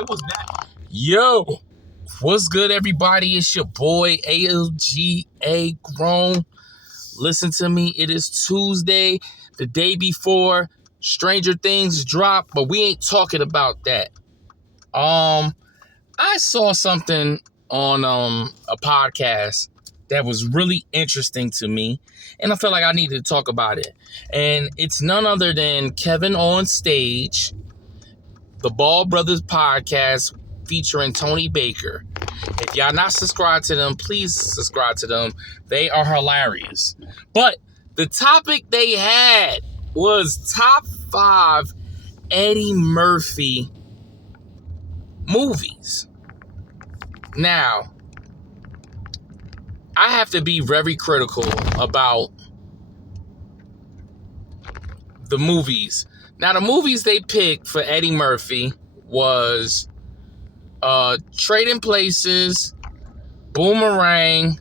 It was that. Yo, what's good, everybody? It's your boy ALGA Grown. Listen to me. It is Tuesday, the day before Stranger Things drop, but we ain't talking about that. I saw something on a podcast that was really interesting to me, and I felt like I needed to talk about it. And it's none other than Kevin on Stage, the Ball Brothers podcast featuring Tony Baker. If y'all not subscribed to them, please subscribe to them. They are hilarious. But the topic they had was top 5 Eddie Murphy movies. Now, I have to be very critical about the movies. Now, the movies they picked for Eddie Murphy was Trading Places, Boomerang,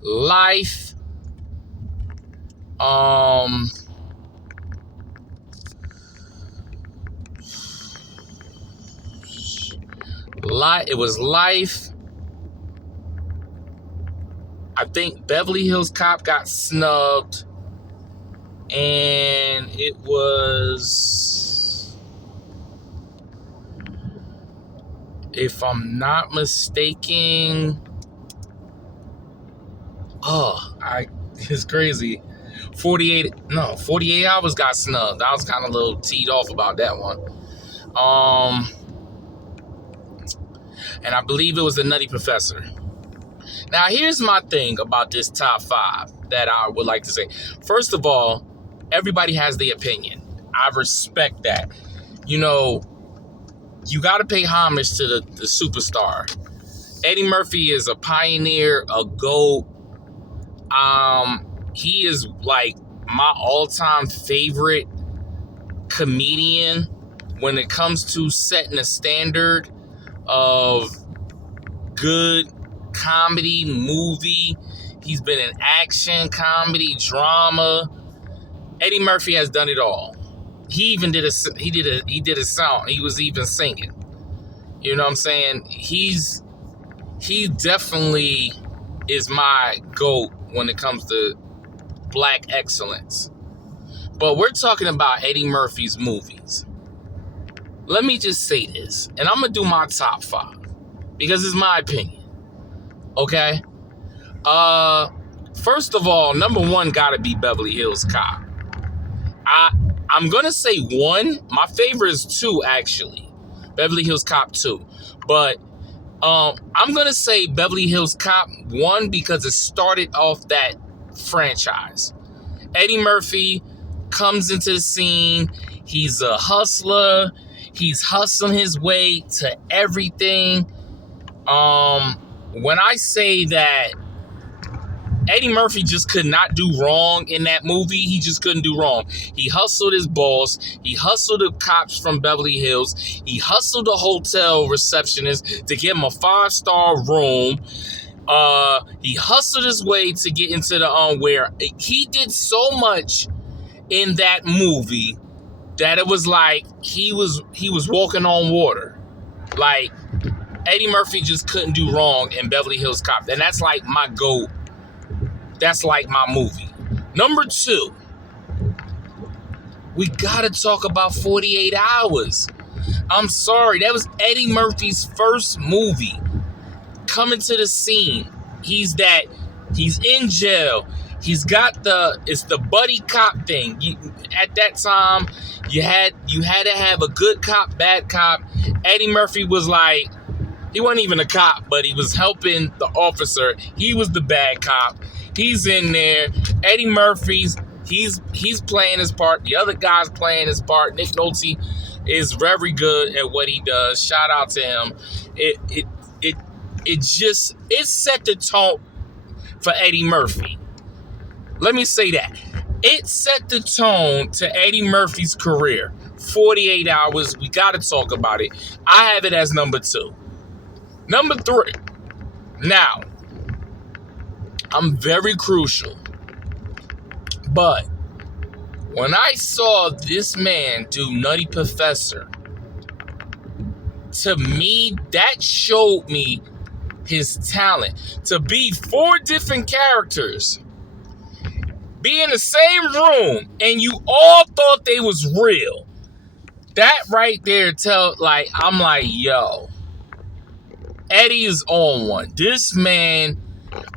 Life, it was Life. I think Beverly Hills Cop got snubbed, and it was, if I'm not mistaken, it's crazy. 48 Hours got snubbed. I was kind of a little teed off about that one. And I believe it was The Nutty Professor. Now, here's my thing about this top 5 that I would like to say. First of all, everybody has their opinion. I respect that. You know, you got to pay homage to the superstar. Eddie Murphy is a pioneer, a GOAT. He is like my all-time favorite comedian when it comes to setting a standard of good comedy movie. He's been in action, comedy, drama. Eddie Murphy has done it all. He even did a song. He was even singing. You know what I'm saying? He definitely is my GOAT when it comes to black excellence. But we're talking about Eddie Murphy's movies. Let me just say this, and I'm going to do my top 5 because it's my opinion. Okay? First of all, number 1 got to be Beverly Hills Cop. I'm going to say 1. My favorite is 2, actually. Beverly Hills Cop 2. But I'm going to say Beverly Hills Cop 1 because it started off that franchise. Eddie Murphy comes into the scene. He's a hustler. He's hustling his way to everything. When I say that Eddie Murphy just could not do wrong in that movie, he just couldn't do wrong. He hustled his boss. He hustled the cops from Beverly Hills. He hustled the hotel receptionist to give him a 5-star room. He hustled his way to get into the where he did so much in that movie that it was like he was walking on water. Like, Eddie Murphy just couldn't do wrong in Beverly Hills Cop. And that's like my GOAT. That's like my movie. Number 2, we gotta talk about 48 Hours. I'm sorry, that was Eddie Murphy's first movie. Coming to the scene. He's in jail. He's got it's the buddy cop thing. At that time, you had to have a good cop, bad cop. Eddie Murphy was like, he wasn't even a cop, but he was helping the officer. He was the bad cop. He's in there. Eddie Murphy's, he's playing his part. The other guy's playing his part. Nick Nolte is very good at what he does. Shout out to him. It set the tone for Eddie Murphy. Let me say that. It set the tone to Eddie Murphy's career. 48 Hours. We got to talk about it. I have it as number 2. Number 3. Now, I'm very crucial. But when I saw this man do Nutty Professor, to me, that showed me his talent. To be 4 different characters, be in the same room, and you all thought they was real. That right there I'm like, yo, Eddie is on one. This man,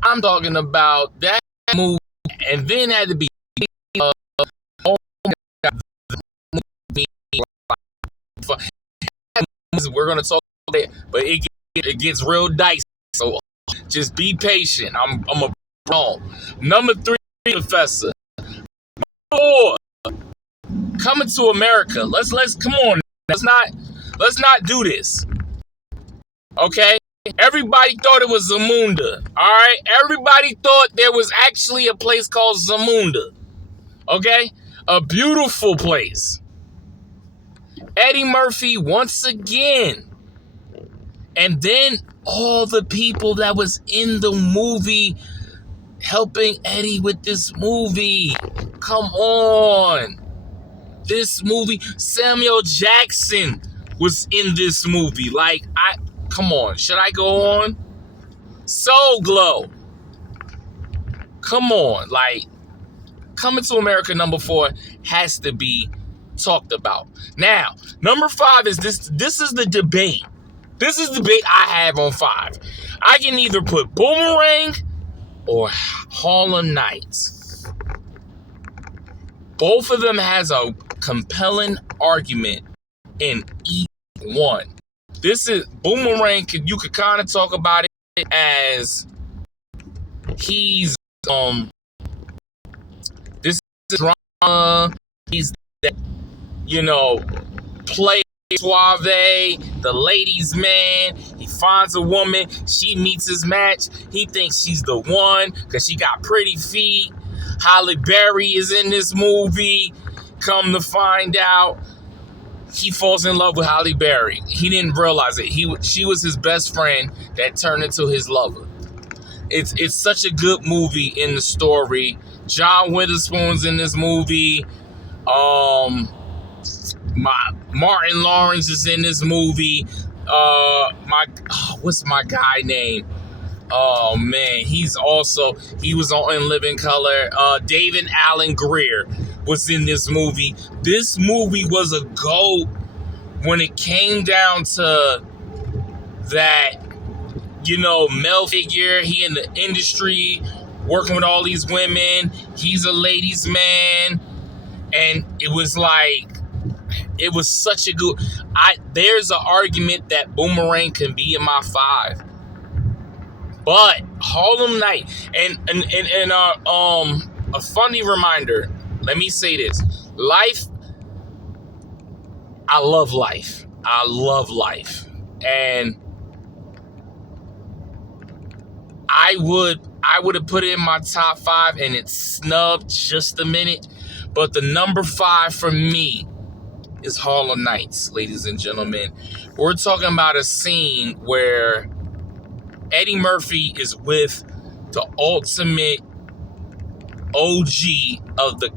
I'm talking about that movie, and then had to be oh my God, the movie, we're gonna talk about it, but it gets real dicey. So just be patient. I'm a wrong. Number 3, Professor. 4, Coming to America. Let's come on. Let's not do this. Okay? Everybody thought it was Zamunda. Alright? Everybody thought there was actually a place called Zamunda. Okay? A beautiful place. Eddie Murphy once again. And then all the people that was in the movie helping Eddie with this movie. Come on. This movie, Samuel Jackson was in this movie. Come on. Should I go on? Soul Glow. Come on. Coming to America, number 4 has to be talked about. Now, number 5 is this. This is the debate. This is the debate I have on 5. I can either put Boomerang or Harlem Nights. Both of them has a compelling argument in each one. This is Boomerang. You could kind of talk about it as he's this is drama. He's that play suave, the ladies' man. He finds a woman. She meets his match. He thinks she's the one because she got pretty feet. Halle Berry is in this movie. Come to find out, he falls in love with Halle Berry. He didn't realize it. She was his best friend that turned into his lover. It's such a good movie in the story. John Witherspoon's in this movie. Martin Lawrence is in this movie. What's my guy name? Oh man, he was on In Living Color. David Alan Grier was in this movie. This movie was a GOAT when it came down to that, male figure. He in the industry, working with all these women. He's a ladies' man. And it was such a good, there's an argument that Boomerang can be in my 5. But Harlem Night, and a funny reminder, let me say this. Life, I love life. I love life. And I would have put it in my top 5 and it snubbed just a minute. But the number 5 for me is Harlem Nights, ladies and gentlemen. We're talking about a scene where Eddie Murphy is with the ultimate OG of the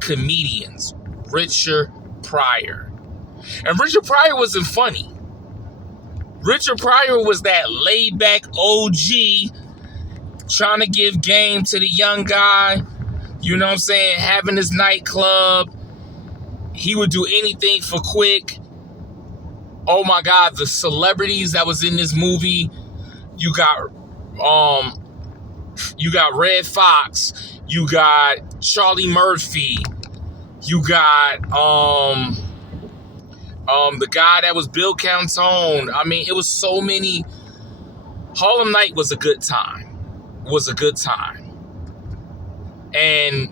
comedians, Richard Pryor. And Richard Pryor wasn't funny. Richard Pryor was that laid-back OG trying to give game to the young guy, having his nightclub. He would do anything for quick. Oh my God, the celebrities that was in this movie. You got Red Fox. You got Charlie Murphy. You got the guy that was Bill Cantone. I mean, it was so many. Harlem Night was a good time. And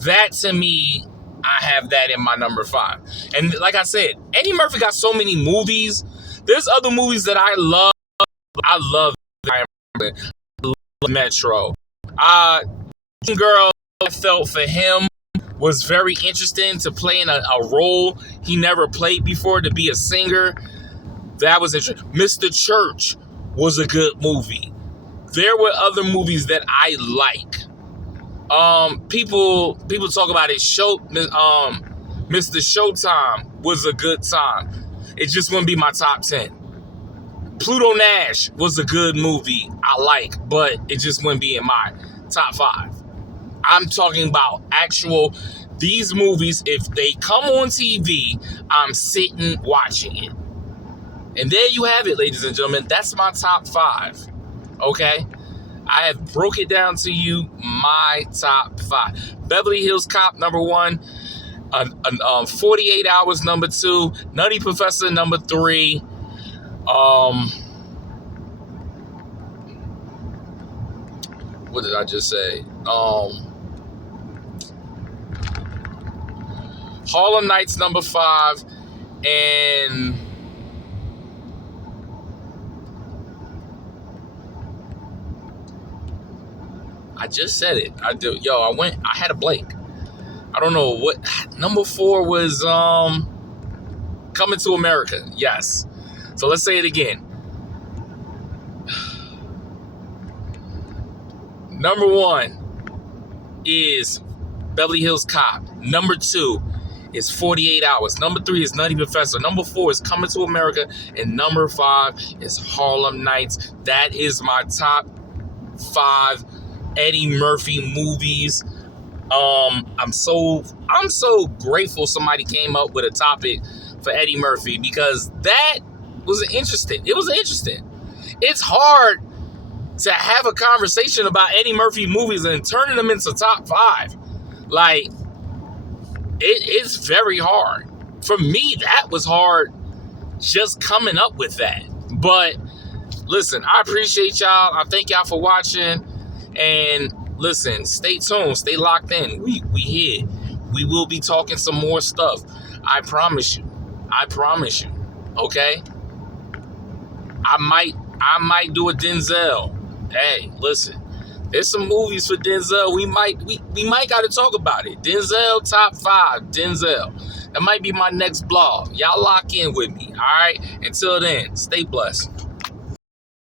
that, to me, I have that in my number 5. And like I said, Eddie Murphy got so many movies. There's other movies that I love. I love Metro. Girl, I felt for him was very interesting to play in a role he never played before, to be a singer. That was interesting. Mr. Church was a good movie. There were other movies that I like. People talk about it. Mr. Showtime was a good time. It just wouldn't be my top 10. Pluto Nash was a good movie I like, but it just wouldn't be in my top 5. I'm talking about actual, these movies, if they come on TV, I'm sitting watching it. And there you have it, ladies and gentlemen. That's my top 5. Okay? I have broke it down to you, my top 5. Beverly Hills Cop, number 1. 48 Hours, number 2. Nutty Professor, number 3. What did I just say? Harlem Nights, number 5. And I just said it. I had a blank. I don't know what number 4 was. Coming to America. Yes. So let's say it again. Number 1 is Beverly Hills Cop. Number 2 is 48 Hours. Number 3 is Nutty Professor. Number 4 is Coming to America. And number 5 is Harlem Nights. That is my top 5 Eddie Murphy movies. I'm so grateful somebody came up with a topic for Eddie Murphy, because that was interesting. It was interesting. It's hard to have a conversation about Eddie Murphy movies and turning them into top 5. Like, it's very hard. For me, that was hard just coming up with that. But listen, I appreciate y'all. I thank y'all for watching. And listen, stay tuned. Stay locked in. We here. We will be talking some more stuff. I promise you. Okay? I might do a Denzel. Hey, listen. There's some movies for Denzel. We might got to talk about it. Denzel top 5. Denzel. That might be my next blog. Y'all lock in with me. All right? Until then, stay blessed.